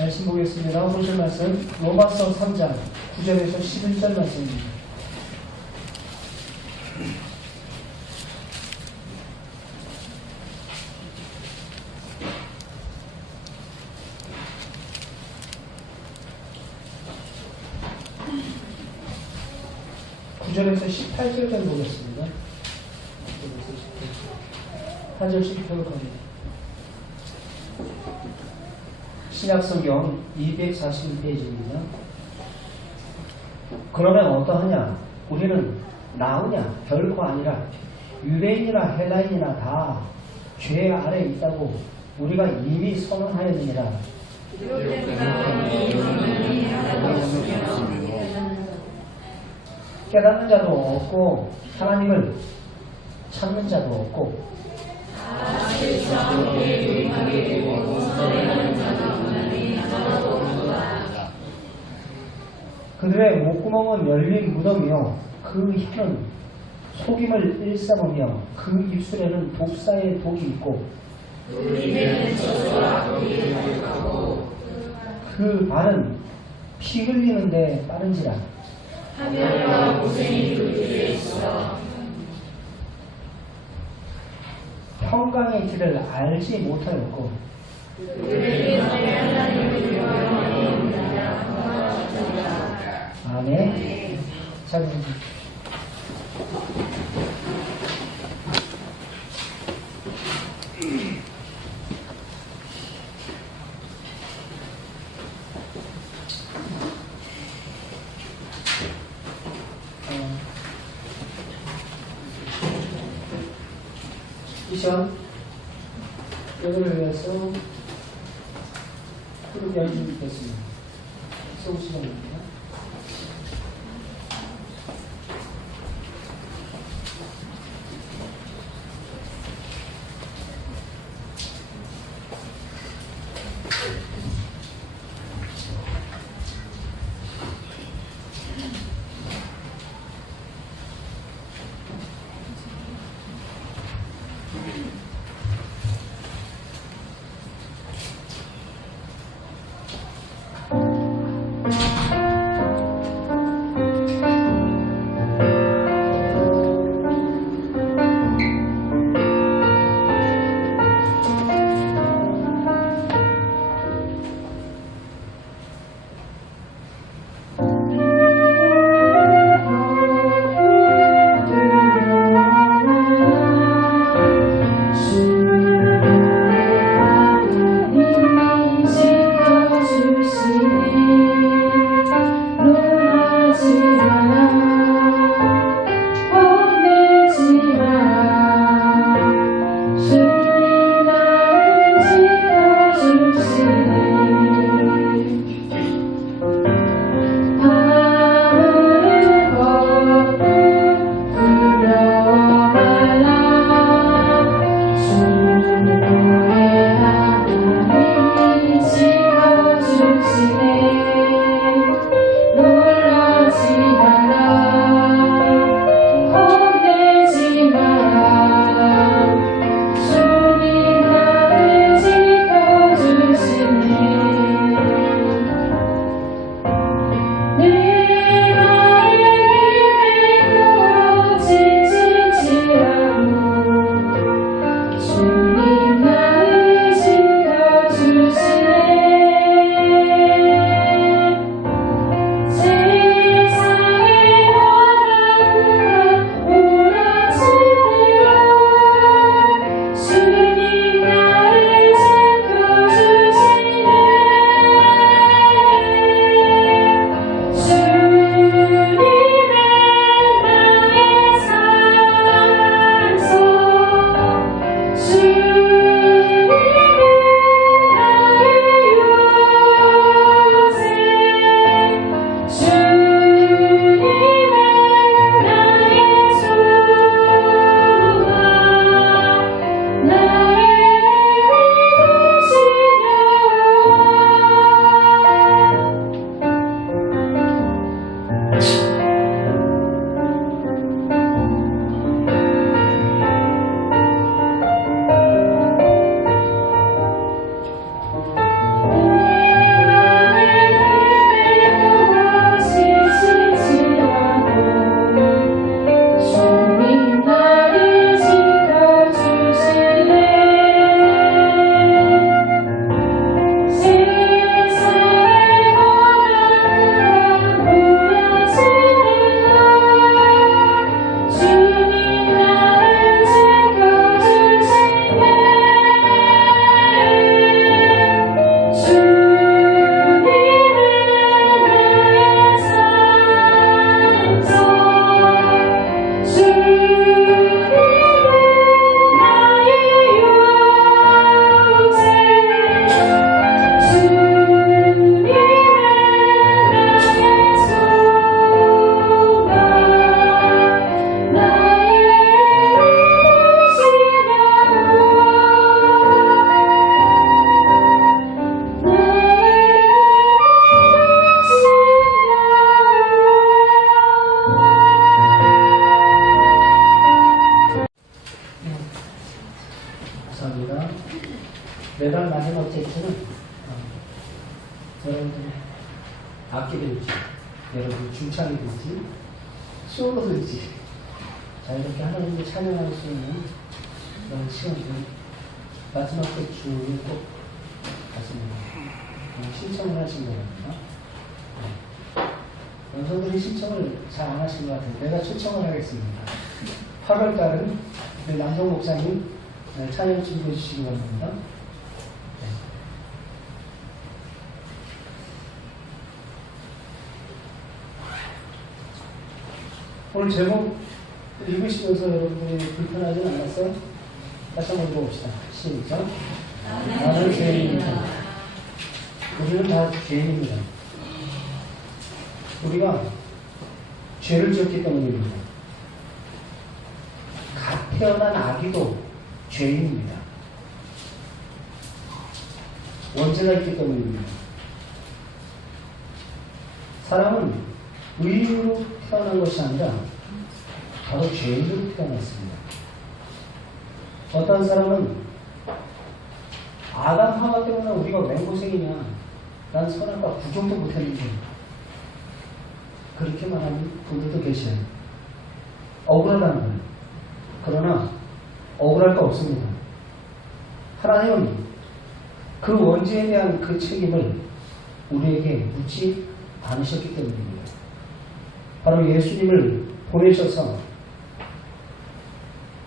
말씀 보겠습니다. 보실 말씀 로마서 3장 9절에서 11절 말씀입니다. (9절에서) 18절까지 보겠습니다. 8절씩 펴볼 겁니다. 신약성경 241페이지입니다. 그러면 어떠하냐? 우리는 나으냐? 결코 아니라 유대인이나 헬라인이나 다 죄 아래 있다고 우리가 이미 선언하였느니라. 깨닫는 자도 없고 하나님을 찾는 자도 없고 그들의 목구멍은 열린 무덤이요 그 혀는 속임을 일삼으며 그 입술에는 독사의 독이 있고 그 발은 피 흘리는데 빠른지라. 하늘과 고생이 그 길에 있어 평강의 길을 알지 못하였고 아멘. 자, 미션 여러분을 위해서 그룹 연습이 있겠습니다. 수업 시간입니다. 여러분 중창이 될지 쇼로 될지 자 이렇게 하나님을 찬양할 수 있는 그런 시간들 마지막 때주에 꼭 갔습니다. 신청을 하신 거랍니다. 여러분들이 신청을 잘 안 하신 것 같아요. 내가 초청을 하겠습니다. 8월달은 남성 목사님 찬양 준비해 주시기 바랍니다. 오늘 제목 읽으시면서 여러분들이 불편하진 않았어요? 다시 한번 읽어봅시다. 시작. 나는 죄인입니다. 우리는 다 죄인입니다. 우리가 죄를 지었기 때문입니다. 갓 태어난 아기도 죄인입니다. 원죄가 있기 때문입니다. 사람은 의인으로 태어난 것이 아니라 바로 죄인으로 태어났습니다. 어떤 사람은 아담 하와 때문에 우리가 맹고생이냐, 난 선악과 구경도 못했는데, 그렇게 말하는 분들도 계셔요. 억울하다는 거예요. 그러나 억울할 거 없습니다. 하나님은 그 원죄에 대한 그 책임을 우리에게 묻지 않으셨기 때문입니다. 바로 예수님을 보내셔서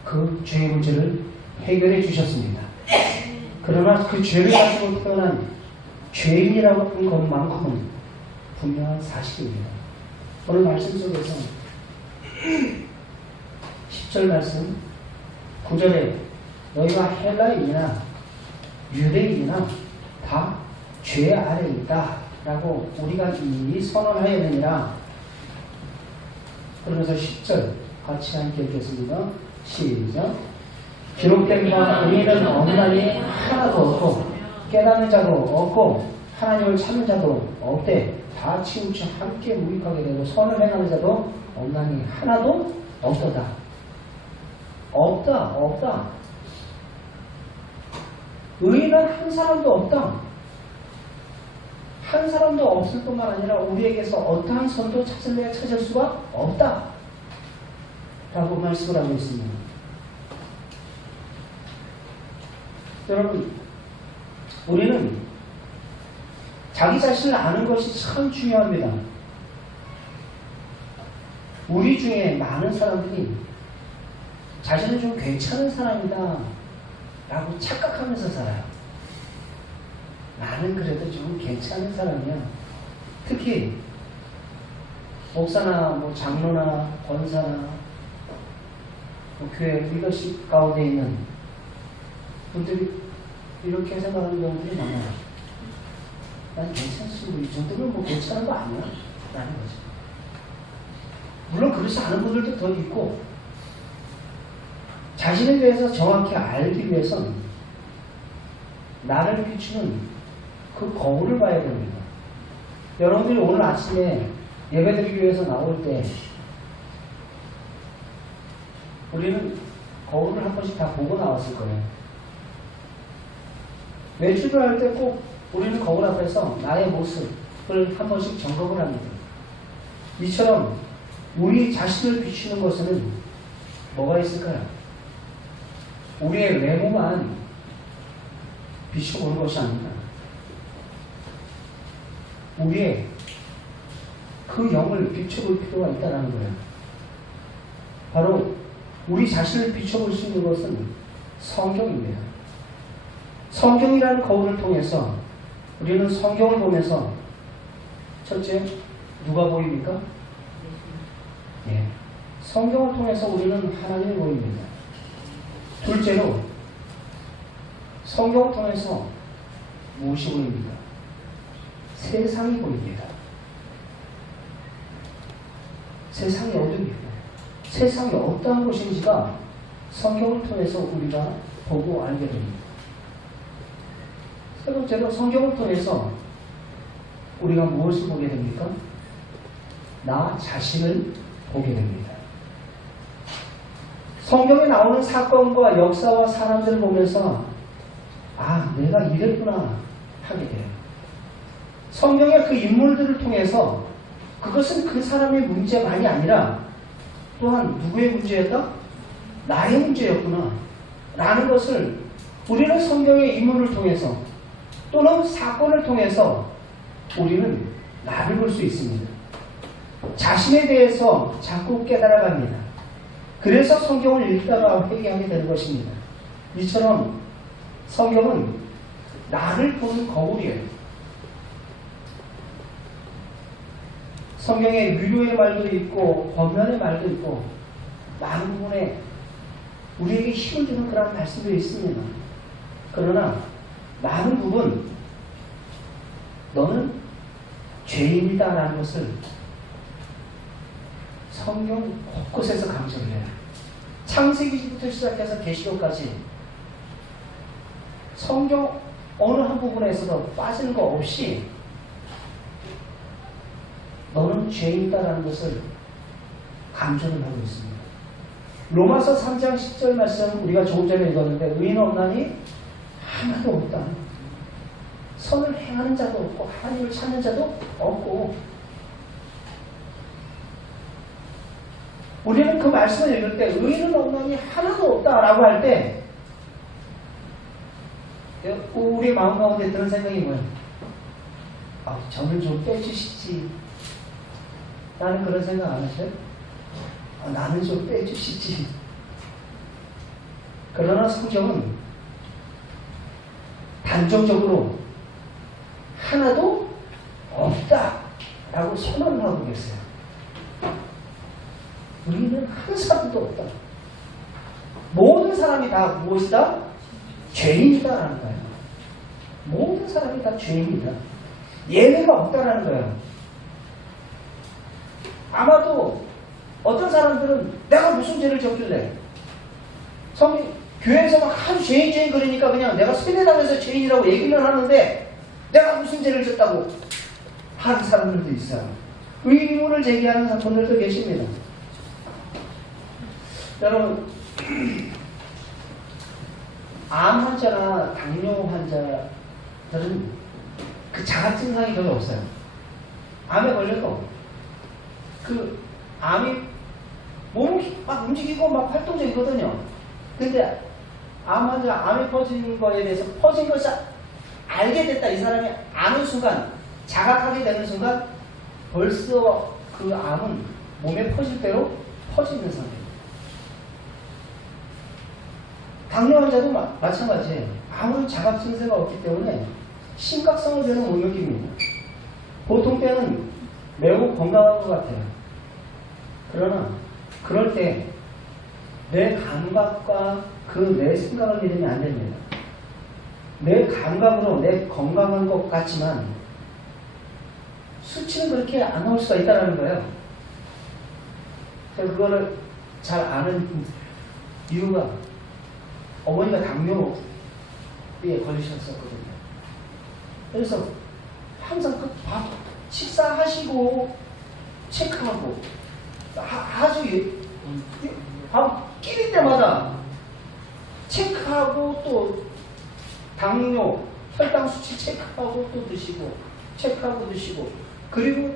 그 죄의 문제를 해결해 주셨습니다. 그러나 그 죄를 가지고 태어난 죄인이라고 하는 것만큼은 분명한 사실입니다. 오늘 말씀 속에서 10절 말씀 9절에 너희가 헬라인이나 유대인이나 다 죄 아래 있다 라고 우리가 이미 선언하였느니라. 그러면서 10절 같이 함께 읽겠습니다. 시작. 기록된 바 의인은 없나니 하나도 없고 깨닫는 자도 없고 하나님을 찾는 자도 없대. 다 치우쳐 함께 무익하게 되고 선을 행하는 자도 없나니 하나도 없도다. 없다. 의인은 한 사람도 없다. 한 사람도 없을 뿐만 아니라 우리에게서 어떠한 선도 찾을 수가 없다 라고 말씀을 하고 있습니다. 여러분, 우리는 자기 자신을 아는 것이 참 중요합니다. 우리 중에 많은 사람들이 자신은 좀 괜찮은 사람이다 라고 착각하면서 살아요. 나는 그래도 좀 괜찮은 사람이야. 특히 목사나 장로나 권사나 교회 리더십 가운데 있는 분들이 이렇게 생각하는 경우들이 많아요. 난 괜찮지, 이 정도면 괜찮은 거 아니야? 라는 거죠. 물론 그렇지 않은 분들도 더 있고, 자신에 대해서 정확히 알기 위해서는 나를 비추는 그 거울을 봐야 됩니다. 여러분들이 오늘 아침에 예배드리기 위해서 나올 때 우리는 거울을 한 번씩 다 보고 나왔을 거예요. 외출을 할 때 꼭 우리는 거울 앞에서 나의 모습을 한 번씩 점검을 합니다. 이처럼 우리 자신을 비추는 것에는 뭐가 있을까요? 우리의 외모만 비춰보는 것이 아닙니다. 우리의 그 영을 비춰볼 필요가 있다는 거예요. 바로 우리 자신을 비춰볼 수 있는 것은 성경입니다. 성경이라는 거울을 통해서 우리는 성경을 보면서 첫째, 누가 보입니까? 예. 성경을 통해서 우리는 하나님을 보입니다. 둘째로 성경을 통해서 무엇이 보입니까? 세상이 보입니다. 세상이 어디입니까? 세상이 어떠한 것인지가 성경을 통해서 우리가 보고 알게 됩니다. 세 번째로 성경을 통해서 우리가 무엇을 보게 됩니까? 나 자신을 보게 됩니다. 성경에 나오는 사건과 역사와 사람들을 보면서 내가 이랬구나 하게 돼요. 성경의 그 인물들을 통해서 그것은 그 사람의 문제만이 아니라 또한 누구의 문제였다? 나의 문제였구나 라는 것을 우리는 성경의 인물을 통해서 또는 사건을 통해서 우리는 나를 볼 수 있습니다. 자신에 대해서 자꾸 깨달아갑니다. 그래서 성경을 읽다가 회개하게 되는 것입니다. 이처럼 성경은 나를 보는 거울이에요. 성경에 위로의 말도 있고 권면의 말도 있고 많은 부분에 우리에게 힘을 주는 그런 말씀들이 있습니다. 그러나 많은 부분 너는 죄인이다 라는 것을 성경 곳곳에서 강조를 해요. 창세기부터 시작해서 계시록까지 성경 어느 한 부분에서도 빠지는 거 없이 너는 죄인이다라는 것을 강조를 하고 있습니다. 로마서 3장 10절 말씀 우리가 조금 전에 읽었는데 의인 없나니 하나도 없다. 선을 행하는 자도 없고 하나님을 찾는 자도 없고 우리는 그 말씀을 읽을 때 의인은 없나니 하나도 없다라고 할 때 우리 마음 가운데 드는 생각이 뭐예요? 저는 좀 빼주시지. 나는 그런 생각 안 하세요? 나는 좀 빼주시지. 그러나 성경은 단정적으로 하나도 없다라고 선언을 하고 계세요. 우리는 한 사람도 없다. 모든 사람이 다 무엇이다? 죄인이다라는 거예요. 모든 사람이 다 죄인이다. 예외가 없다라는 거예요. 아마도 어떤 사람들은 내가 무슨 죄를 졌길래 교회에서 막 하도 죄인 그러니까 그냥 내가 세뇌당해서 죄인이라고 얘기를 하는데 내가 무슨 죄를 졌다고 하는 사람들도 있어요. 의문을 제기하는 사람들도 계십니다. 여러분 암 환자나 당뇨 환자들은 그 자가 증상이 별로 없어요. 암에 걸려도 그 암이 몸이 막 움직이고 막 활동적이거든요. 근데 암 환자 암이 퍼진 거에 대해서 퍼진 것을 알게 됐다. 이 사람이 아는 순간 자각하게 되는 순간 벌써 그 암은 몸에 퍼질 대로 퍼지는 상태입니다. 당뇨 환자도 마찬가지예요. 아무런 자각 증세가 없기 때문에 심각성을 저는 못 느낍니다. 보통 때는 매우 건강한 것 같아요. 그러나 그럴 때 내 감각과 그 내 생각을 믿으면 안 됩니다. 내 감각으로 내 건강한 것 같지만 수치는 그렇게 안 나올 수가 있다는 거예요. 그래서 그거를 잘 아는 이유가 어머니가 당뇨에 걸리셨었거든요. 그래서 항상 그 밥 식사하시고 체크하고 아주 밥 끼릴 때마다 체크하고 또 당뇨, 혈당 수치 체크하고 또 드시고 체크하고 드시고 그리고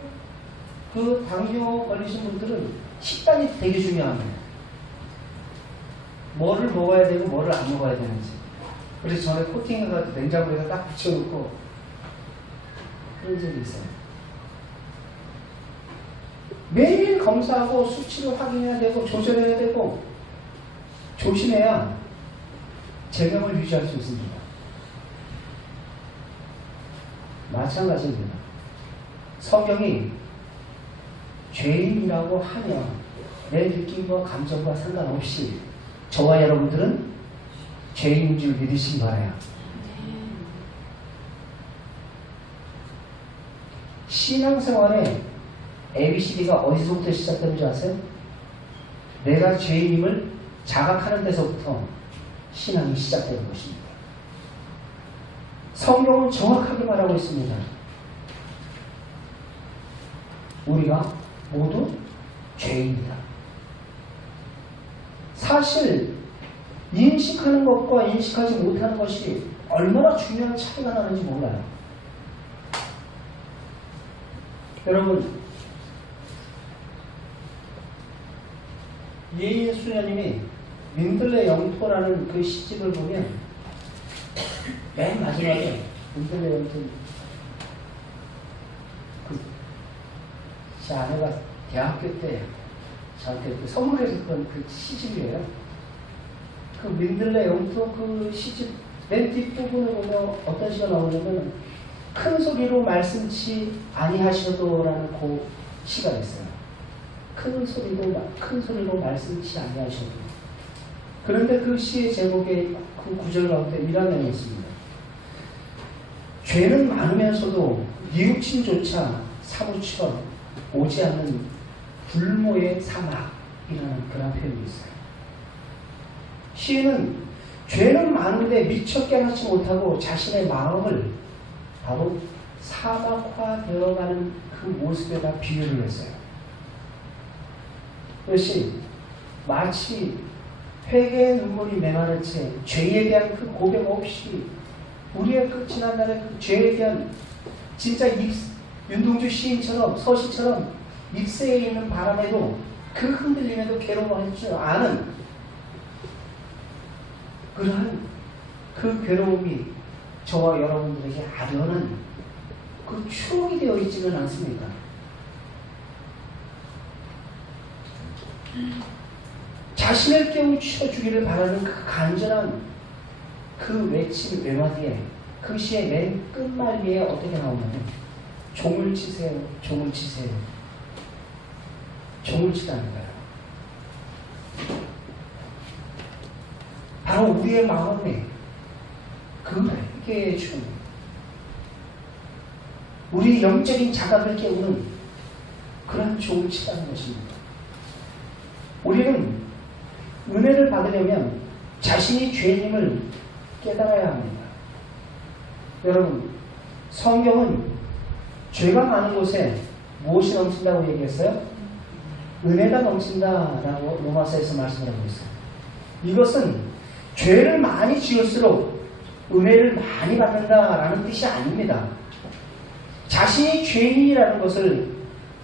그 당뇨 걸리신 분들은 식단이 되게 중요합니다. 뭐를 먹어야 되고 뭐를 안 먹어야 되는지. 그래서 전에 코팅해가지고 냉장고에다 딱 붙여놓고 그런 적이 있어요. 매일 검사하고 수치를 확인해야 되고 조절해야 되고 조심해야 제명을 유지할 수 있습니다. 마찬가지입니다. 성경이 죄인이라고 하면 내 느낌과 감정과 상관없이 저와 여러분들은 죄인인 줄 믿으시기 바라요. 신앙생활에 ABCD가 어디서부터 시작되는 줄 아세요? 내가 죄인임을 자각하는 데서부터 신앙이 시작되는 것입니다. 성경은 정확하게 말하고 있습니다. 우리가 모두 죄인이다. 사실 인식하는 것과 인식하지 못하는 것이 얼마나 중요한 차이가 나는지 몰라요. 여러분 예수님이 민들레 영토라는 그 시집을 보면 맨 마지막에 민들레 영토 제 아내가 대학교 때 저한테 선물해줬던 그 시집이에요. 그 민들레 영토 그 시집 맨 뒷부분을 보면 어떤 시가 나오냐면 큰 소리로 말씀치 아니하셔도라는 그 시가 있어요. 큰 소리로 말씀치 아니하셔도. 그런데 그 시의 제목에 그 구절 가운데 이런 내용이 있습니다. 죄는 많으면서도 뉘우침조차 사무처럼 오지 않는 불모의 사막이라는 그런 표현이 있어요. 시인은 죄는 많은데 미처 깨닫지 못하고 자신의 마음을 바로 사막화되어가는 그 모습에다 비유를 했어요. 그것이 마치 회개의 눈물이 메마른 채 죄에 대한 그 고백 없이 우리의 그 지난날의 그 죄에 대한 진짜 윤동주 시인처럼 서시처럼 잎새에 있는 바람에도 그 흔들림에도 괴로워할 줄 아는 그러한 그 괴로움이 저와 여러분들에게 아련한 그 추억이 되어 있지는 않습니까? 자신을 깨우쳐주기를 바라는 그 간절한 그 외침 외마디에 그 시의 맨 끝말미에 어떻게 나오냐면 종을 치세요, 종을 치세요. 종을 치다는 거예요. 바로 우리의 마음에 그 회개의 종, 우리 영적인 자각을 깨우는 그런 종을 치다는 것입니다. 우리는 은혜를 받으려면 자신이 죄인임을 깨달아야 합니다. 여러분, 성경은 죄가 많은 곳에 무엇이 넘친다고 얘기했어요? 은혜가 넘친다라고 로마서에서 말씀을 하고 있어요. 이것은 죄를 많이 지을수록 은혜를 많이 받는다라는 뜻이 아닙니다. 자신이 죄인이라는 것을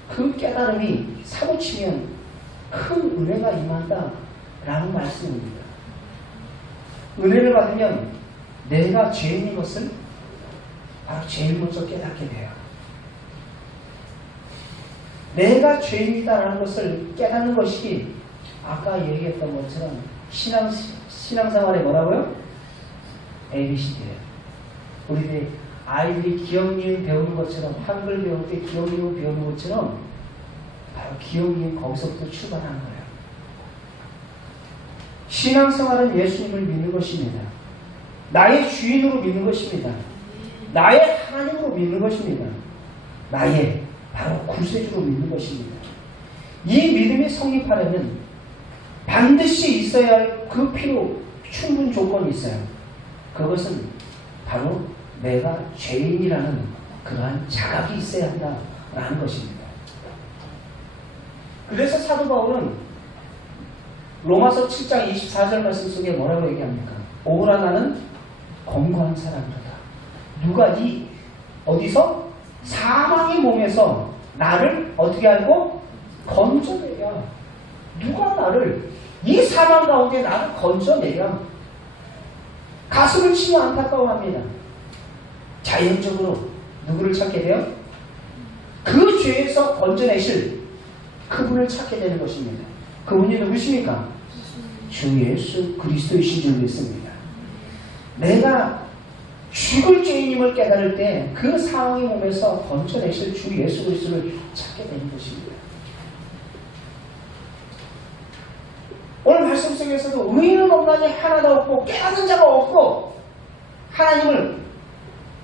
그 깨달음이 사무치면 큰 은혜가 임한다라는 말씀입니다. 은혜를 받으면 내가 죄인인 것을 바로 제일 먼저 깨닫게 돼요. 내가 죄인이다라는 것을 깨닫는 것이 아까 얘기했던 것처럼 신앙생활에 뭐라고요? ABCD예요. 우리들 아이들이 기억, 니은 배우는 것처럼 한글 배울 때 기억, 니은 배우는 것처럼 바로 기억, 니은 거기서부터 출발하는 거예요. 신앙생활은 예수님을 믿는 것입니다. 나의 주인으로 믿는 것입니다. 나의 하나님으로 믿는 것입니다. 나의 바로 구세주로 믿는 것입니다. 이 믿음이 성립하려면 반드시 있어야 할 그 필요, 충분 조건이 있어요. 그것은 바로 내가 죄인이라는 그러한 자각이 있어야 한다라는 것입니다. 그래서 사도 바울은 로마서 7장 24절 말씀 속에 뭐라고 얘기합니까? 오라 나는 검거한 사람이다. 누가 어디서? 사망의 몸에서 나를 어떻게 알고? 건져내랴. 누가 나를 이 사망 가운데 나를 건져내랴. 가슴을 치며 안타까워합니다. 자연적으로 누구를 찾게 돼요? 그 죄에서 건져내실 그분을 찾게 되는 것입니다. 그분이 누구십니까? 주 예수 그리스도이신 줄 믿습니다. 내가 죽을 죄인임을 깨달을 때 그 상황의 몸에서 건져내실 주 예수 그리스도를 찾게 되는 것입니다. 오늘 말씀 속에서도 의인은 없나니 하나도 없고 깨닫는 자가 없고 하나님을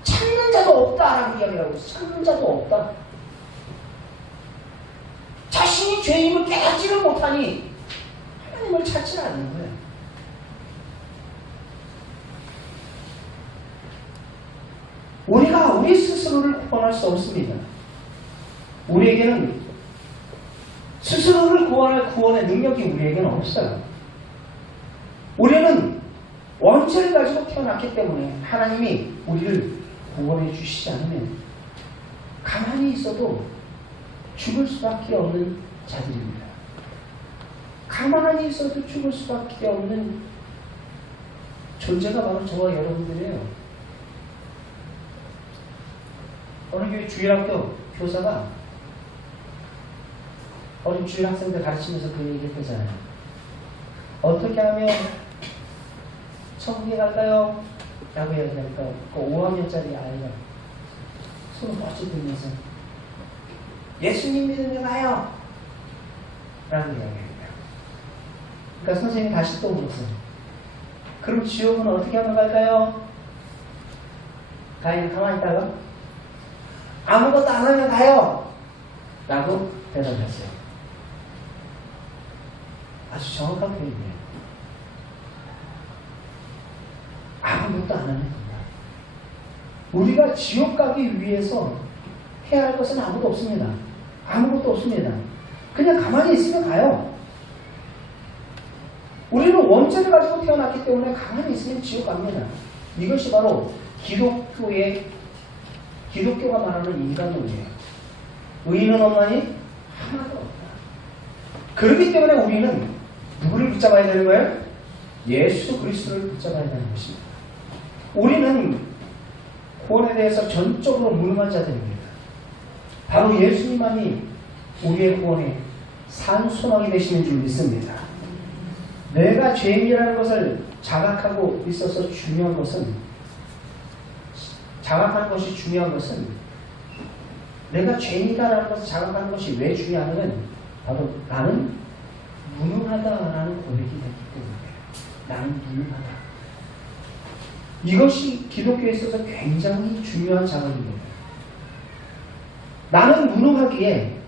찾는 자도 없다라고 이야기하고 있어요. 찾는 자도 없다. 자신이 죄인임을 깨닫지를 못하니 하나님을 찾지 않는 거예요. 우리가 우리 스스로를 구원할 수 없습니다. 우리에게는 스스로를 구원할 구원의 능력이 우리에게는 없어요. 우리는 원죄를 가지고 태어났기 때문에 하나님이 우리를 구원해 주시지 않으면 가만히 있어도 죽을 수밖에 없는 자들입니다. 가만히 있어도 죽을 수밖에 없는 존재가 바로 저와 여러분들이에요. 어느 교회 주일학교 교사가 어린 주일 학생들 가르치면서 그 얘기 했잖아요. 어떻게 하면 천국에 갈까요? 라고 이야기하니까 그 5학년짜리 아이가 손을 뻗쳐 들면서 예수님 믿으면 가요! 라고 이야기합니다. 그러니까 선생님이 다시 또 물었어요. 그럼 지옥은 어떻게 하면 갈까요? 가인은 가만히 있다가 아무것도 안 하면 가요! 라고 대답했어요. 아주 정확한 표현이에요. 아무것도 안 하면 된다. 우리가 지옥 가기 위해서 해야 할 것은 아무것도 없습니다. 아무것도 없습니다. 그냥 가만히 있으면 가요. 우리는 원죄를 가지고 태어났기 때문에 가만히 있으면 지옥 갑니다. 이것이 바로 기독교가 말하는 인간론이에요. 의인은 없나니 하나도 없다. 그렇기 때문에 우리는 누구를 붙잡아야 되는 거예요? 예수 그리스도를 붙잡아야 되는 것입니다. 우리는 구원에 대해서 전적으로 무능한 자들입니다. 바로 예수님만이 우리의 구원에 산소망이 되시는 줄 믿습니다. 내가 죄인이라는 것을 자각하고 있어서 중요한 것은 자각하는 것이 중요한 것은 내가 죄인이다라는 것을 자각하는 것이 왜 중요하냐면 바로 나는 무능하다라는 고백이 되기 때문에 나는 무능하다. 이것이 기독교에 있어서 굉장히 중요한 자각입니다. 나는 무능하기에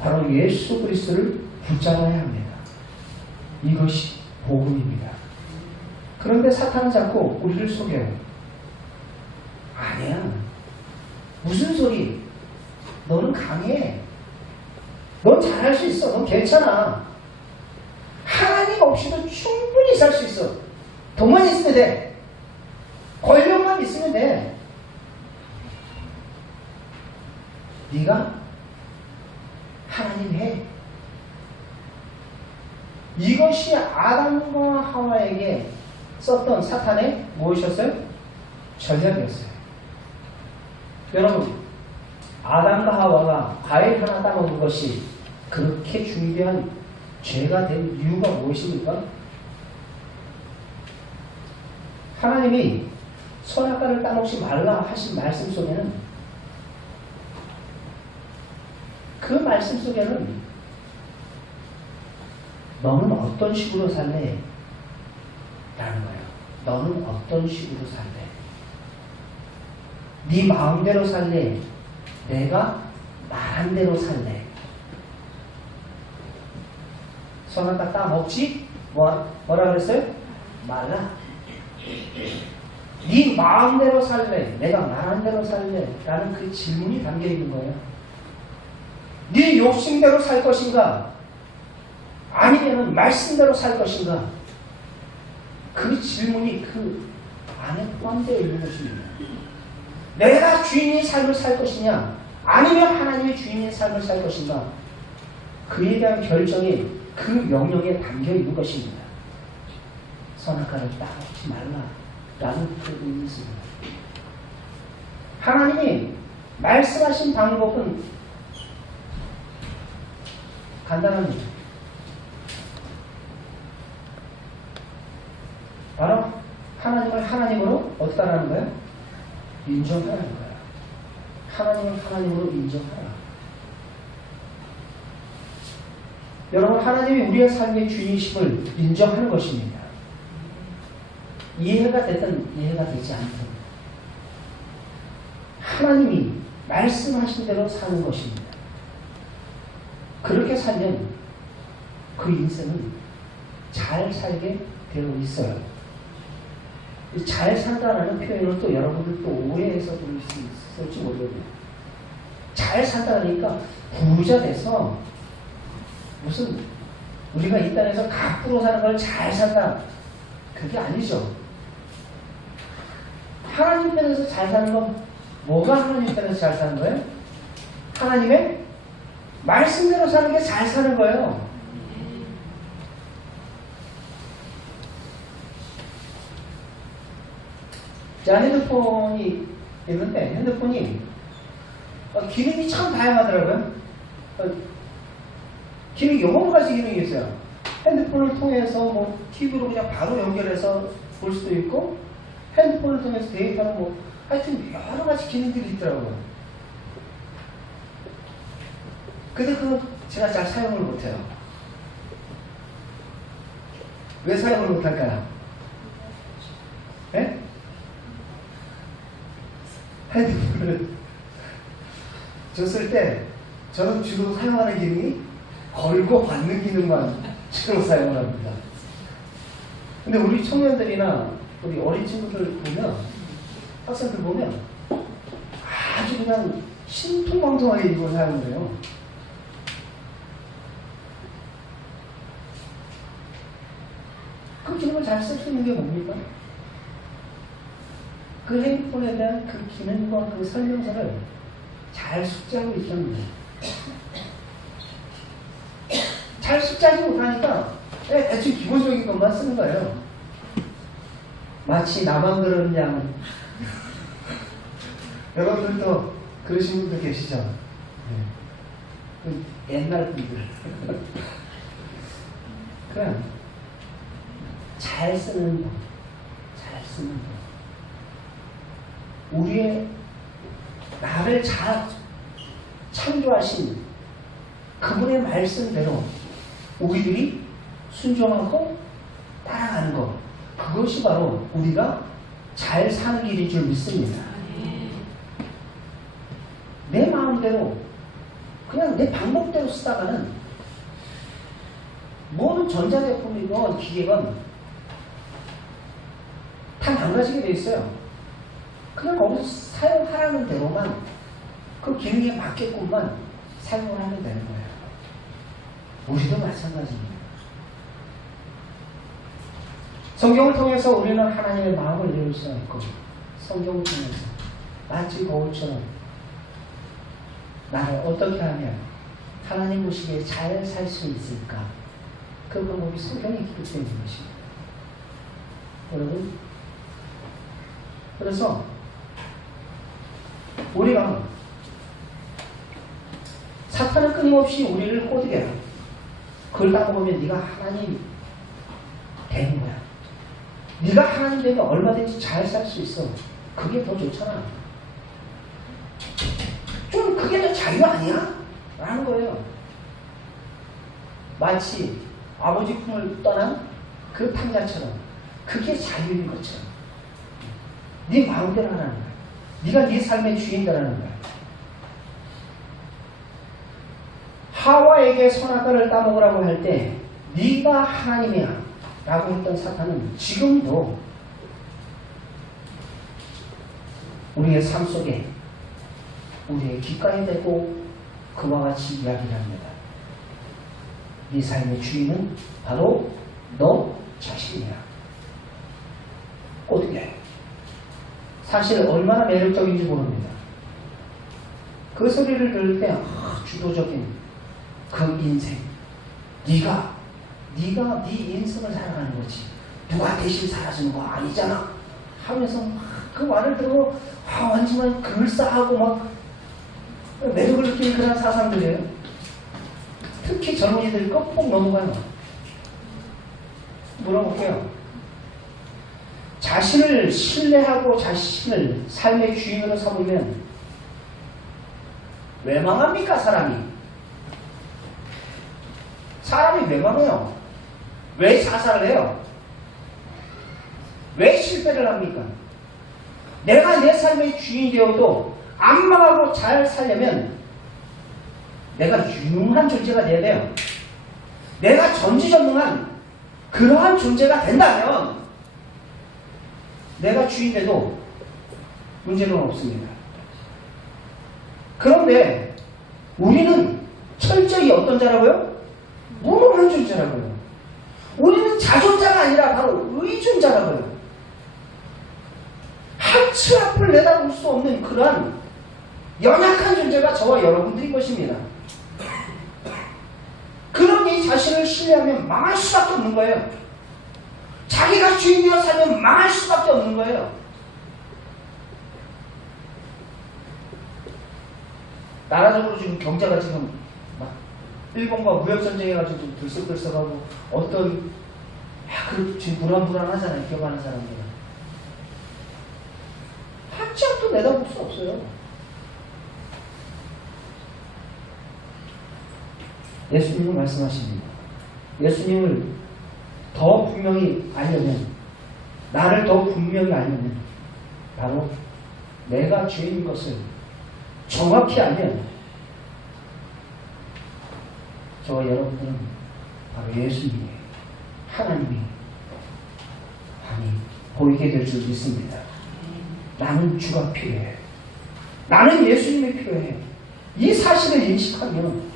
바로 예수 그리스도를 붙잡아야 합니다. 이것이 복음입니다. 그런데 사탄은 자꾸 우리를 속여요. 아니야. 무슨 소리? 너는 강해. 넌 잘할 수 있어. 넌 괜찮아. 하나님 없이도 충분히 살 수 있어. 돈만 있으면 돼. 권력만 있으면 돼. 네가 하나님 해. 이것이 아담과 하와에게 썼던 사탄의 무엇이었어요? 전략이었어요. 여러분, 아담과 하와가 과일 하나 따먹은 것이 그렇게 중대한 죄가 된 이유가 무엇입니까? 하나님이 선악과를 따먹지 말라 하신 말씀 속에는 그 말씀 속에는 너는 어떤 식으로 살래? 라는 거예요. 너는 어떤 식으로 살래? 네 마음대로 살래? 내가 말한 대로 살래? 선악과 따먹지? 뭐라 그랬어요? 말라. 네 마음대로 살래? 내가 말한 대로 살래? 라는 그 질문이 담겨 있는 거예요. 네 욕심대로 살 것인가? 아니면 말씀대로 살 것인가? 그 질문이 그 안에 포함되어 있는 것입니다. 내가 주인의 삶을 살 것이냐? 아니면 하나님의 주인의 삶을 살 것인가? 그에 대한 결정이 그 명령에 담겨 있는 것입니다. 선악과를 따먹지 말라 라는 뜻이 있습니다. 하나님이 말씀하신 방법은 간단합니다. 바로 하나님을 하나님으로 어떻게 하라는 거예요? 인정하라는 거예요. 하나님을 하나님으로 인정하라. 여러분, 하나님이 우리의 삶의 주인이심을 인정하는 것입니다. 이해가 됐든 이해가 되지 않든 하나님이 말씀하신 대로 사는 것입니다. 그렇게 살면 그 인생은 잘 살게 되어 있어요. 잘 산다라는 표현을 또 여러분들 또 오해해서 들을 수 있을지 모르겠네요. 잘 산다니까 부자 돼서 무슨 우리가 이 땅에서 갑부로 사는 걸 잘 산다. 그게 아니죠. 하나님 편에서 잘 사는 건 뭐가 하나님 편에서 잘 사는 거예요? 하나님의 말씀대로 사는 게 잘 사는 거예요. 자, 핸드폰이 있는데 핸드폰이 기능이 참 다양하더라고요. 기능이 여러 가지 기능이 있어요. 핸드폰을 통해서 뭐 TV로 그냥 바로 연결해서 볼 수도 있고, 핸드폰을 통해서 데이터는 뭐 하여튼 여러 가지 기능들이 있더라고요. 근데 그거 제가 잘 사용을 못해요. 왜 사용을 못할까요? 예? 핸드폰을 줬을 때 저는 주로 사용하는 기능이 걸고 받는 기능만 주로 사용을 합니다. 근데 우리 청년들이나 우리 어린 친구들 보면, 학생들 보면 아주 그냥 신통방통하게 이걸 사용을 해요. 그 기능을 잘 쓸 수 있는 게 뭡니까? 그 핸드폰에 대한 그 기능과 그 설명서를 잘 숙지하고 있다는 거예요. 잘 숙지하지 못하니까 대충 기본적인 것만 쓰는 거예요. 마치 나만 그런 양. 여러분들도 그러신 분들 계시죠? 네. 옛날 분들. 그냥 잘 쓰는 법. 잘 쓰는 법. 우리의 나를 잘 창조하신 그분의 말씀대로 우리들이 순종하고 따라가는 것, 그것이 바로 우리가 잘 사는 길인 줄 믿습니다. 내 마음대로 그냥 내 방법대로 쓰다가는 모든 전자제품이건 기계건 다 망가지게 돼 있어요. 그냥 거기서 사용하라는 대로만, 그 기능에 맞게끔만 사용을 하면 되는 거예요. 우리도 마찬가지입니다. 성경을 통해서 우리는 하나님의 마음을 이룰 수 있고, 성경을 통해서 마치 거울처럼 나를 어떻게 하면 하나님 보시기에 잘 살 수 있을까? 그 방법이 성경에 기록되어 있는 것입니다. 여러분, 그래서 우리가 사탄은 끊임없이 우리를 꼬드겨요. 그걸 따라보면 네가 하나님 되는 거야. 네가 하나님 되면 얼마든지 잘 살 수 있어. 그게 더 좋잖아. 좀 그게 더 자유 아니야? 라는 거예요. 마치 아버지 품을 떠난 그 탕자처럼, 그게 자유인 것처럼 네 마음대로 하라는 거야. 네가 네 삶의 주인이라는 거야. 하와에게 선악과를 따먹으라고 할 때 네가 하나님이야 라고 했던 사탄은 지금도 우리의 삶 속에 우리의 귓가에 대고 그와 같이 이야기를 합니다. 네 삶의 주인은 바로 너 자신이야. 꼬드겨요. 사실 얼마나 매력적인지 모릅니다. 그 소리를 들을 때 주도적인 그 인생, 네가 네 인생을 살아가는 거지 누가 대신 살아주는 거 아니잖아 하면서 그 말을 들어 완전히 글싸하고 막 매력을 느끼는 그런 사상들이에요. 특히 젊은이들이 꺽뻑 넘어가요. 물어볼게요. 자신을 신뢰하고 자신을 삶의 주인으로 삼으면 왜 망합니까? 사람이 왜 망해요? 왜 자살을 해요? 왜 실패를 합니까? 내가 내 삶의 주인이 되어도 안 망하고 잘 살려면 내가 유능한 존재가 돼야 돼요. 내가 전지전능한 그러한 존재가 된다면 내가 주인 돼도 문제는 없습니다. 그런데 우리는 철저히 어떤 자라고요? 무능한 존재라고요. 우리는 자존자가 아니라 바로 의존자라고요. 하츠 앞을 내다볼 수 없는 그러한 연약한 존재가 저와 여러분들인 것입니다. 그러니 자신을 신뢰하면 망할 수밖에 없는 거예요. 자기가 주인이라 살면 망할 수밖에 없는 거예요. 나라적으로 지금 경제가 지금 막 일본과 무역전쟁 해가지고 좀 들썩들썩하고 어떤 지금 불안불안하잖아요. 기억하는 사람들은. 한참 또 내다볼 수 없어요. 예수님은 말씀하십니다. 예수님을 더 분명히 알려면, 나를 더 분명히 알려면 바로 내가 죄인 것을 정확히 알면 저와 여러분들은 바로 예수님이, 하나님이 보이게 될 줄 믿습니다. 나는 주가 필요해. 나는 예수님이 필요해. 이 사실을 인식하면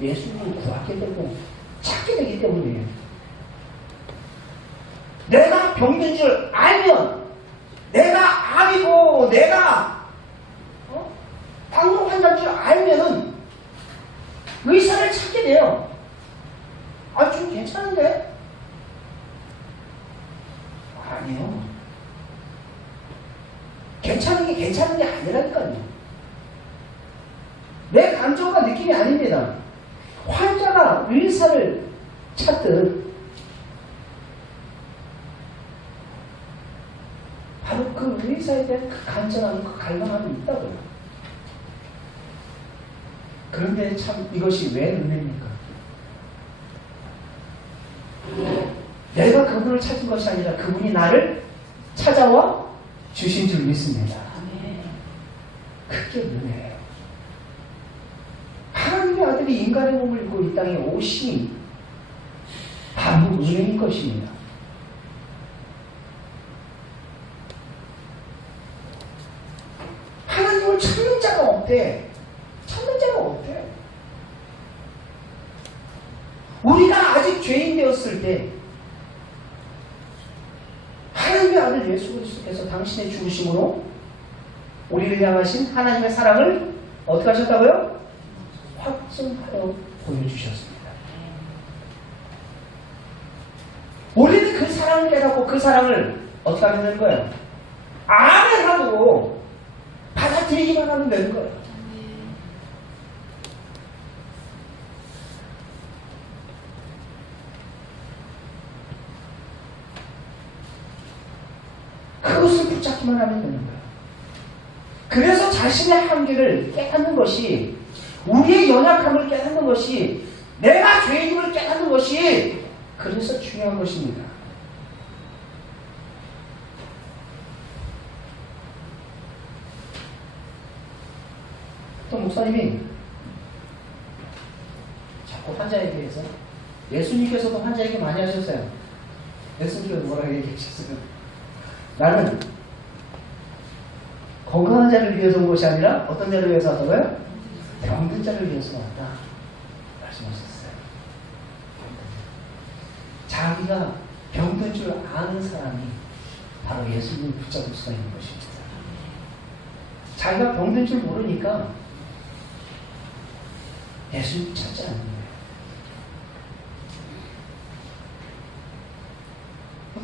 예수님을 구하게 되고 찾게 되기 때문에, 내가 병든 줄 알면, 내가 암이고 내가 당뇨 환자인 줄 알면은 의사를 찾게 돼요. 아, 좀 괜찮은데? 아니요. 괜찮은 게 괜찮은 게 아니라니까요. 내 감정과 느낌이 아닙니다. 환자가 의사를 찾듯 바로 그 의사에 대한 그 간절함, 그 갈망함이 있다고요. 그런데 참 이것이 왜 은혜입니까? 내가 그분을 찾은 것이 아니라 그분이 나를 찾아와 주신 줄 믿습니다. 그게 은혜예요. 하나님의 아들이 인간의 몸을 입고 이 땅에 오심이 바로 은혜인 것입니다. 하나님을 찾는 자가 없대. 찾는 자가 없대. 우리가 아직 죄인 되었을 때 하나님의 아들 예수 그리스도께서 당신의 죽으심으로 우리를 향하신 하나님의 사랑을 어떻게 하셨다고요? 확증하여 보여주셨습니다. 우리는 그 사랑을 깨닫고 그 사랑을 어떻게 하면 되는 거예요? 아멘 하고 받아들이기만 하면 되는 거예요. 그것을 붙잡기만 하면 되는 거예요. 그래서 자신의 한계를 깨닫는 것이, 우리의 연약함을 깨닫는 것이, 내가 죄인임을 깨닫는 것이 그래서 중요한 것입니다. 또 목사님이 자꾸 환자에 대해서, 예수님께서도 환자에게 많이 하셨어요. 예수님께서 뭐라고 얘기하셨어요? 나는 건강한 자를 위해서 온 것이 아니라 어떤 자를 위해서 왔다고요? 병든 자를 위해서 왔다 말씀하셨어요. 자기가 병든 줄 아는 사람이 바로 예수님을 붙잡을 수가 있는 것입니다. 자기가 병든 줄 모르니까 예수님 찾지 않는 거예요.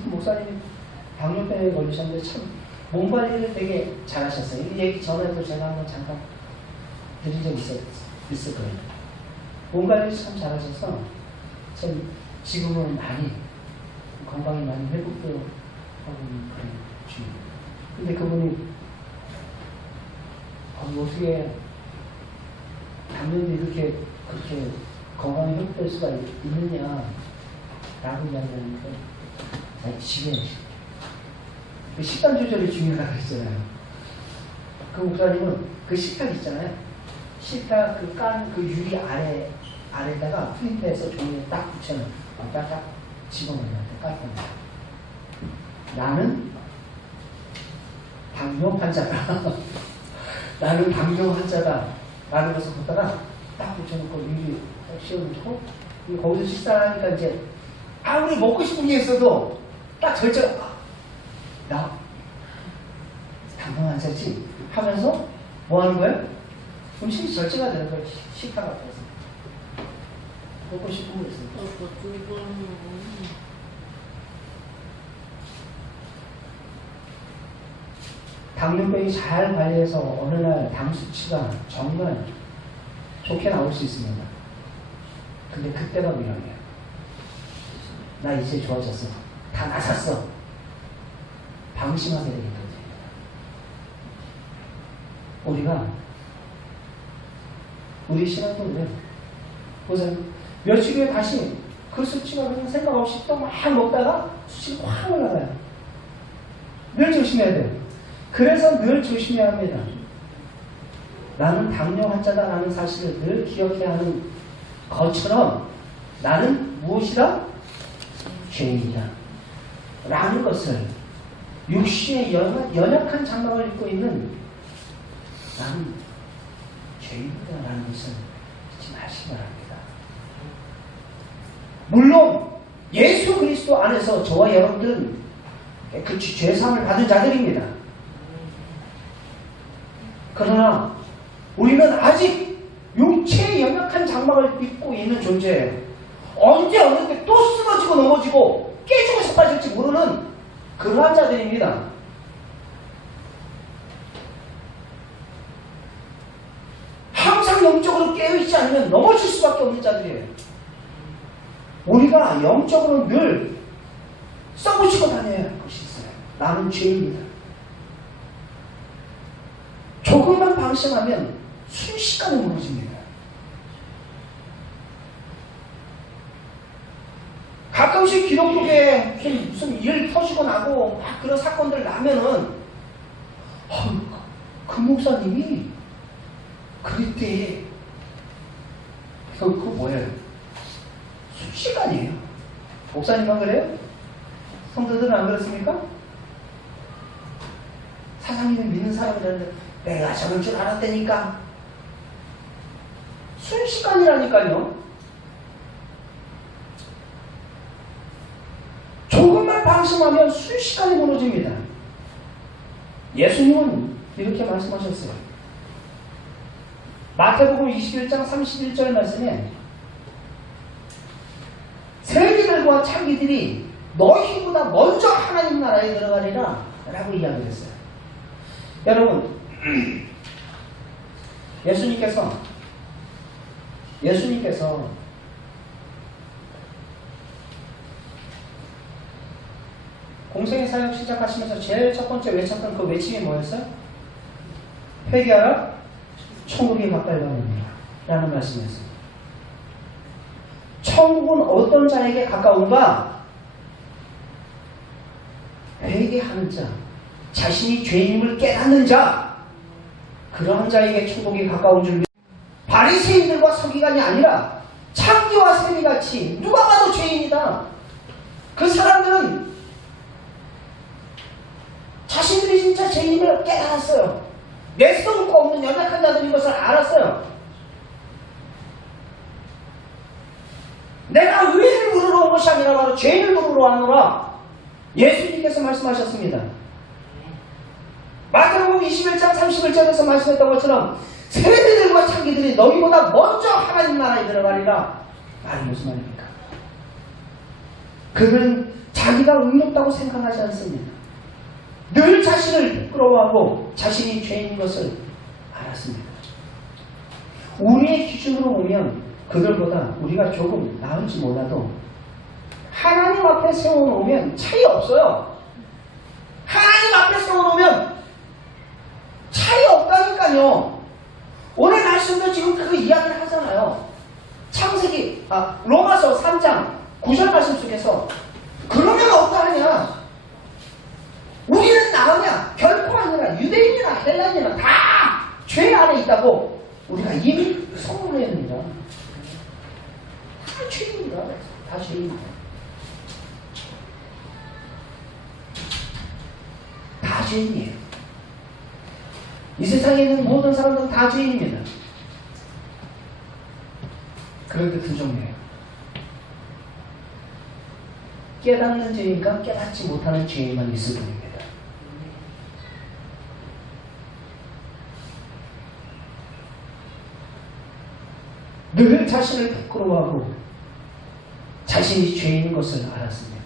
목사님이 당뇨병에 걸리셨는데 참 몸 관리를 되게 잘하셨어요. 이 얘기 전에도 제가 한번 잠깐 드린 적이 있을 거예요. 몸 관리를 참 잘하셔서 참 지금은 많이 건강이 많이 회복도 하고 있는 그런 중입니다. 근데 그분이 어떻게 당뇨도 이렇게 그렇게 건강이 회복될 수가 있느냐 라고 이야기하니까 지금 그 식단 조절이 중요하다고 했잖아요. 그 목사님은 그 식탁 있잖아요. 식탁 그 깐 그 유리 아래다가 프린트해서 종이에 딱 붙여놓은 딱 집어넣어야 돼. 깔끔하게. 나는 당뇨 환자다. 나는 당뇨 환자다. 라는 것을 보다가 딱 붙여놓고 유리 딱 씌워놓고 거기서 식사를 하니까 이제 아무리 먹고 싶은 게 있어도 딱 결정, 나 당뇨 환자지 하면서 뭐 하는 거예요? 음식이 절제가 되는 거예요. 식탁 앞에서 먹고 싶은 거 있어요. 당뇨병이 잘 관리해서 어느 날 당 수치가 정말 좋게 나올 수 있습니다. 근데 그때가 위험해요. 나 이제 좋아졌어. 다 나섰어. 방심하게 되기 때문입니다. 우리 신앙도 그래요. 보세요. 며칠 후에 다시 그 수치가 그냥 생각 없이 또 막 먹다가 수치가 확 올라가요. 늘 조심해야 돼요. 그래서 늘 조심해야 합니다. 나는 당뇨 환자다라는 사실을 늘 기억해야 하는 것처럼 나는 무엇이다? 죄인이다. 라는 것을 육신의 연약한 장막을 입고 있는 나는 죄인이다 라는 것을 잊지 마시기 바랍니다. 물론 예수 그리스도 안에서 저와 여러분들은 깨끗이 죄사함을 받은 자들입니다. 그러나 우리는 아직 육체의 연약한 장막을 입고 있는 존재예요. 언제 어느 때 또 쓰러지고 넘어지고 깨지고 자빠질지 모르는 그러한 자들입니다. 항상 영적으로 깨어있지 않으면 넘어질 수밖에 없는 자들이에요. 우리가 영적으로 늘 써붙이고 다녀야 할 것이 있어요. 나는 죄입니다. 조금만 방심하면 순식간에 무너집니다. 가끔씩 기독교계에 무슨 일 터지고 나고 막 그런 사건들 나면은 그 목사님이 그랬대. 그거 뭐예요? 순식간이에요. 목사님만 그래요? 성도들은 안 그렇습니까? 사장님을 믿는 사람들은 내가 저럴 줄 알았다니까. 순식간이라니까요. 조금만 방심하면 순식간에 무너집니다. 예수님은 이렇게 말씀하셨어요. 마태복음 21장 31절 말씀에 세리들과 창기들이 너희보다 먼저 하나님 나라에 들어가리라 라고 이야기를 했어요. 여러분, 예수님께서 공생의 사역 시작하시면서 제일 첫 번째 외쳤던 그 외침이 뭐였어요? 회개하라, 천국이 가까이 가느니라 라는 말씀이었어요. 천국은 어떤 자에게 가까운가? 회개하는 자, 자신이 죄인임을 깨닫는 자, 그러한 자에게 천국이 가까운 줄. 바리새인들과 서기관이 아니라 창기와 세미같이 누가 봐도 죄인이다. 그 사람들은 자신들이 진짜 죄인임을 깨달았어요. 내세울 거 없는 연약한 자들인 것을 알았어요. 내가 의를 물으러 온 것이 아니라 바로 죄를 물으러 왔노라. 예수님께서 말씀하셨습니다. 마태복음 21장 31절에서 말씀했던 것처럼 세리들과 창기들이 너희보다 먼저 하나님 나라에 들어가리라. 말이 무슨 말입니까? 그는 자기가 의롭다고 생각하지 않습니다. 늘 자신을 부끄러워하고 자신이 죄인인 것을 알았습니다. 우리의 기준으로 보면 그들보다 우리가 조금 나을지 몰라도 하나님 앞에 세워놓으면 차이 없어요. 하나님 앞에 세워놓으면 차이 없다니까요. 오늘 말씀도 지금 그 이야기를 하잖아요. 로마서 3장 9절 말씀 속에서 그러면 어떠하냐? 우리는 나으냐? 결코 아니라 유대인이나 헬라인이나 다 죄 안에 있다고 우리가 이미 선언했습니다. 다 죄인입니다. 다 죄인입니다. 다 죄인이에요. 이 세상에 있는 모든 사람들은 다 죄인입니다. 그런데 두 종류예요. 깨닫는 죄인과 깨닫지 못하는 죄인만 있을 뿐입니다. 늘 자신을 부끄러워하고 자신이 죄인인 것을 알았습니다.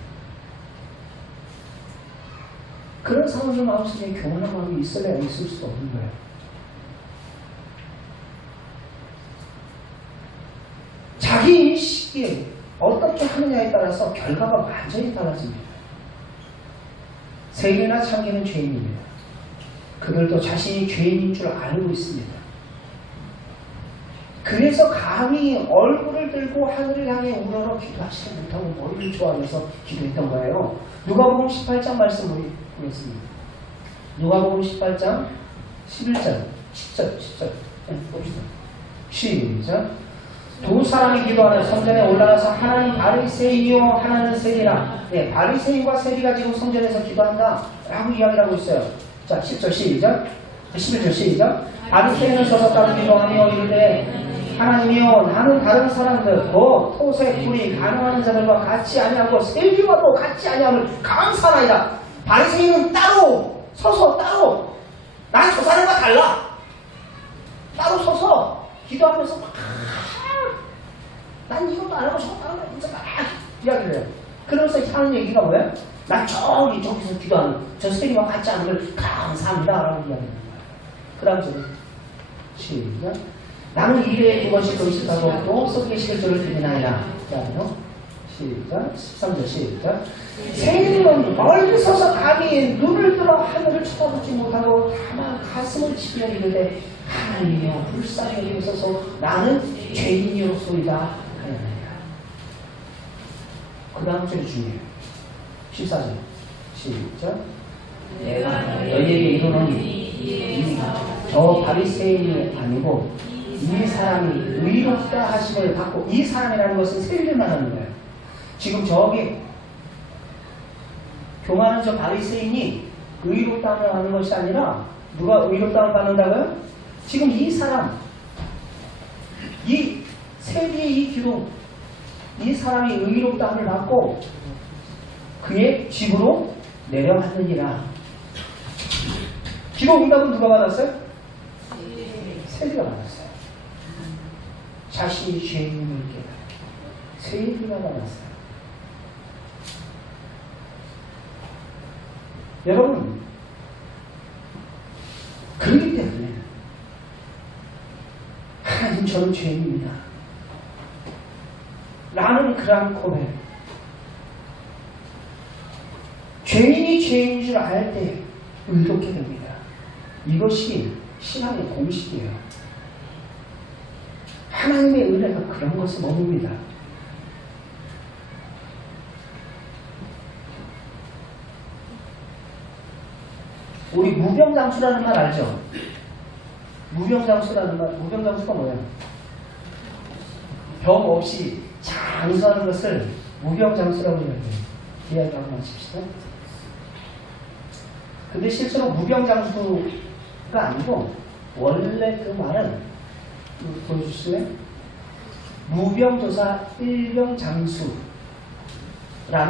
그런 사람들 마음속에 교만한 마음이 있어야 있을 수도 없는 거예요. 자기 인식이 어떻게 하느냐에 따라서 결과가 완전히 달라집니다. 세계나 창기는 죄인입니다. 그들도 자신이 죄인인 줄 알고 있습니다. 그래서 감히 얼굴을 들고 하늘을 향해 우러러 기도하지 못하고 머리를 좋아하면서 기도했던 거예요. 누가복음 18장 말씀 보겠습니다. 누가복음 18장 11절 10절 네, 봅시다. 시작. 두 사람이 기도하는 성전에 올라가서 하나는 바리새인이요 하나는 세리라. 네, 바리새인과 세리가 지금 성전에서 기도한다 라고 이야기를 하고 있어요. 자, 10절 시작. 11절 시작. 바리새인은 서서 따로 기도하며 이르되 하나님이여 나는 다른 사람들 곧 토색 불이 가능한 자들과 같이 아니하고 세리와도 같이 아니함을 감사하나이다. 바리새인은 따로 서서 따로 난 저 사람과 달라 따로 서서 기도하면서 난 이것도 안 하고 저것도 안 하고 진짜 막 이야기를 해요. 그러면서 하는 얘기가 뭐예요? 난 저기서 기도하는 저 세리와 같지 않은 걸 감사합니다 라고 이야기하는 거예요. 그 다음 저는 시작. 나는 이래에 그것이 금식하고 또 썩게 식을 줄을 드리나이다. 그다음에요. 시작. 13절 시작. 세리는 멀리 서서 감히 눈을 들어 하늘을 쳐다보지 못하고 다만 가슴을 치며 이르되 하나님이여 불쌍히 여기소서 나는 죄인이로소이다 하였나이다. 그 다음 절이 중요해요. 14절 시작. 내가 너희에게 이르노니 저 바리새인이 아니고 이 사람이 의롭다 하심을 받고, 이 사람이라는 것은 세리를 말하는 거예요. 지금 저기 교만한 저 바리새인이 의롭다함을 하는 것이 아니라 누가 의롭다함을 받는다고요? 지금 이 사람, 이 세리의 이 기도, 이 사람이 의롭다함을 받고 그의 집으로 내려갔느니라. 기도 응답은 누가 받았어요? 세리가 받았어요. 자신이 죄인임을 깨닫게 세리가 받았어요. 여러분, 그렇기 때문에 하나님 저는 죄인입니다 라는 그러한 고백, 죄인이 죄인인 줄 알 때 의롭게 됩니다. 이것이 신앙의 공식이에요. 하나님의 은혜가 그런 것을 머뭅니다. 우리 무병장수라는 말 알죠? 무병장수라는 말, 무병장수가 뭐예요? 병 없이 장수하는 것을 무병장수라고 이야기하고 마십시다. 근데 실제로 무병장수가 아니고 원래 그 말은 보여주실래요? 무병조사 일병장수라는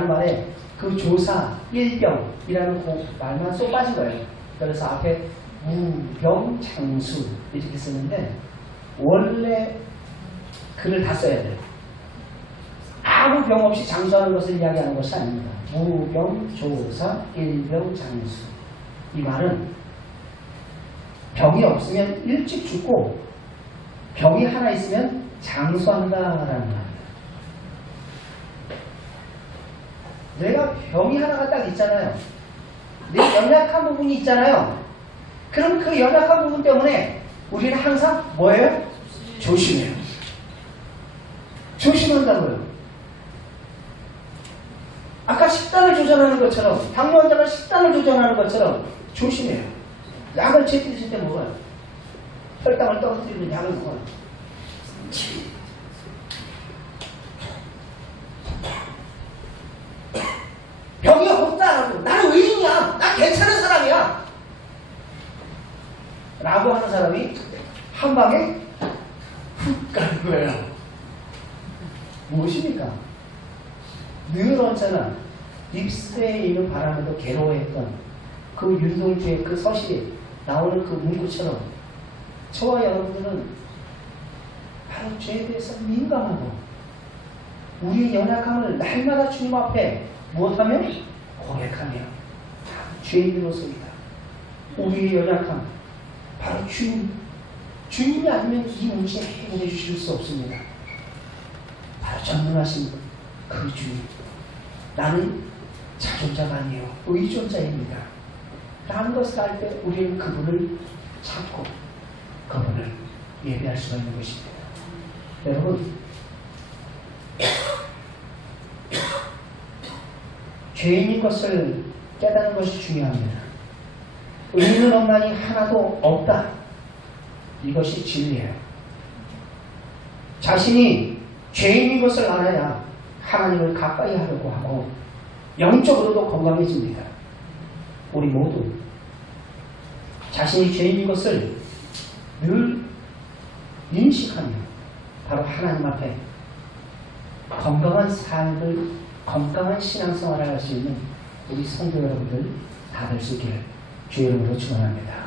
말에 그 조사 일병이라는 그 말만 쏙 빠진 거예요. 그래서 앞에 무병장수 이렇게 쓰는데 원래 글을 다 써야 돼요. 아무 병 없이 장수하는 것을 이야기하는 것이 아닙니다. 무병조사 일병장수. 이 말은 병이 없으면 일찍 죽고 병이 하나 있으면 장수한다라는 말입니다. 내가 병이 하나가 딱 있잖아요. 내 연약한 부분이 있잖아요. 그럼 그 연약한 부분 때문에 우리는 항상 뭐예요? 조심해요. 조심한다고요. 아까 식단을 조절하는 것처럼, 당뇨 환자가 식단을 조절하는 것처럼 조심해요. 약을 제때 드실 때 먹어요. 혈당을 떨어뜨리는 약을 먹어요. 병이 없다라고, 나는 의인이야, 나 괜찮은 사람이야 라고 하는 사람이 한 방에 훅 가는 거예요. 무엇입니까? 늘 언제나 입술에 있는 바람에도 괴로워했던 그 윤동주의 그 서실에 나오는 그 문구처럼 저와 여러분들은 바로 죄에 대해서 민감하고 우리의 연약함을 날마다 주님 앞에 무엇하며? 고백하며 죄인으로서이다. 우리의 연약함, 바로 주님이 아니면 이 문제 해결해 주실 수 없습니다. 바로 전능하신 그 주님. 나는 자존자가 아니에요. 의존자입니다. 라는 것을 알 때 우리는 그분을 찾고 그분을 예배할 수가 있는 것입니다. 여러분, 죄인인 것을 깨닫는 것이 중요합니다. 의인은 없나니 하나도 없다. 이것이 진리예요. 자신이 죄인인 것을 알아야 하나님을 가까이 하려고 하고 영적으로도 건강해집니다. 우리 모두 자신이 죄인인 것을 늘 인식하며 바로 하나님 앞에 건강한 삶을, 건강한 신앙생활을 할 수 있는 우리 성도 여러분들 다 될 수 있기를 주의 이름으로 축원합니다.